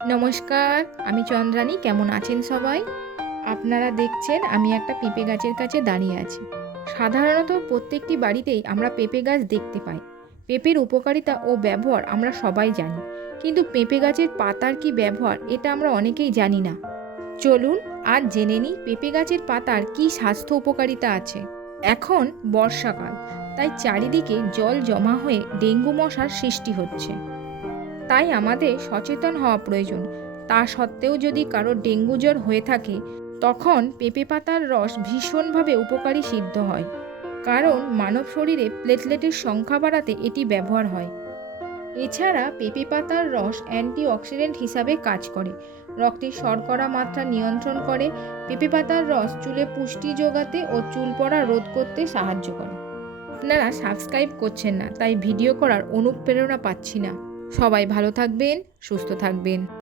নমস্কার, আমি চন্দ্রানী। কেমন আছেন সবাই? আপনারা দেখছেন আমি একটা পেঁপে গাছের কাছে দাঁড়িয়ে আছি। সাধারণত প্রত্যেকটি বাড়িতেই আমরা পেঁপে গাছ দেখতে পাই। পেঁপের উপকারিতা ও ব্যবহার আমরা সবাই জানি, কিন্তু পেঁপে গাছের পাতার কি ব্যবহার এটা আমরা অনেকেই জানি না। চলুন আজ জেনে নিই পেঁপে গাছের পাতার কি স্বাস্থ্য উপকারিতা আছে। এখন বর্ষাকাল, তাই চারিদিকে জল জমা হয়ে ডেঙ্গু মশার সৃষ্টি হচ্ছে। তাই আমাদের সচেতন হওয়া প্রয়োজন। তা সত্ত্বেও যদি কারো ডেঙ্গু জ্বর হয়ে থাকে, তখন পেঁপে পাতার রস ভীষণভাবে উপকারী সিদ্ধ হয়, কারণ মানব শরীরে প্লেটলেটের সংখ্যা বাড়াতে এটি ব্যবহার হয়। এছাড়া পেঁপে পাতার রস অ্যান্টিঅক্সিডেন্ট হিসাবে কাজ করে, রক্তে শর্করা মাত্রা নিয়ন্ত্রণ করে। পেঁপে পাতার রস চুলে পুষ্টি যোগাতে ও চুল পড়া রোধ করতে সাহায্য করে। আপনারা সাবস্ক্রাইব করছেন না, তাই ভিডিও করার অনুপ্রেরণা পাচ্ছি না। সবাই ভালো থাকবেন, সুস্থ থাকবেন।